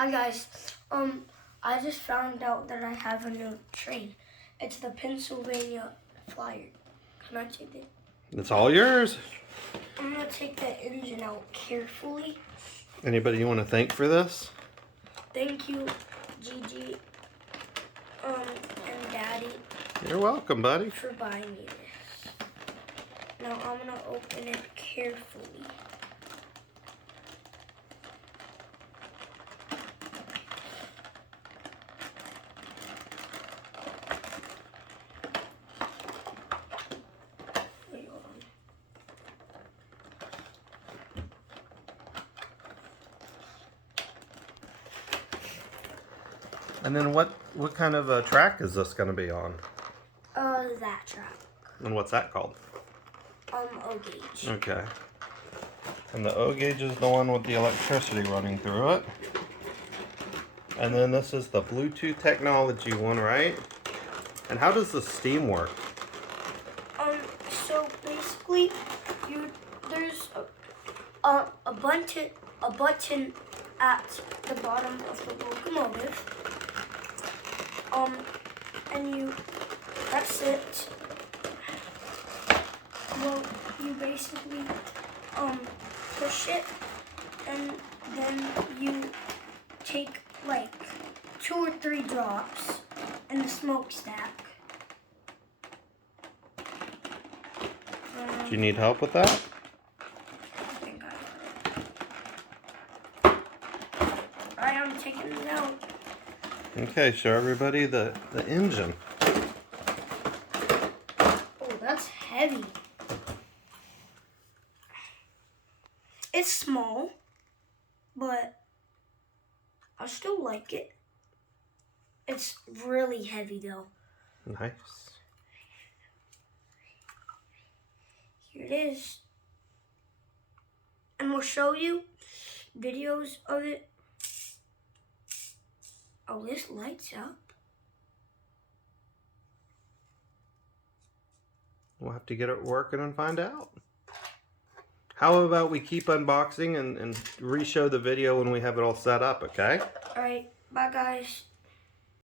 Hi guys. I just found out that I have a new train. It's the Pennsylvania Flyer. Can I take it? It's all yours. I'm gonna take the engine out carefully. Anybody you want to thank for this? Thank you, Gigi, and Daddy You're welcome, buddy. for buying me this. Now I'm gonna open it carefully. Wait, hold on. And then what kind of a track is this going to be on? That track. And what's that called? O gauge. Okay. And the O gauge is the one with the electricity running through it. And then this is the Bluetooth technology one, right? And how does the steam work? So basically, there's a button at the bottom of the locomotive. And you press it. Well, you basically push it, and then you take like 2 or 3 drops in the smokestack. Do you need help with that? I am taking it out. Okay, show everybody the engine. Oh, that's heavy. It's small, but I still like it. It's really heavy though. Nice. Here it is. And we'll show you videos of it. Oh, this lights up. We'll have to get it working and find out. How about we keep unboxing and re-show the video when we have it all set up, okay? All right, bye guys.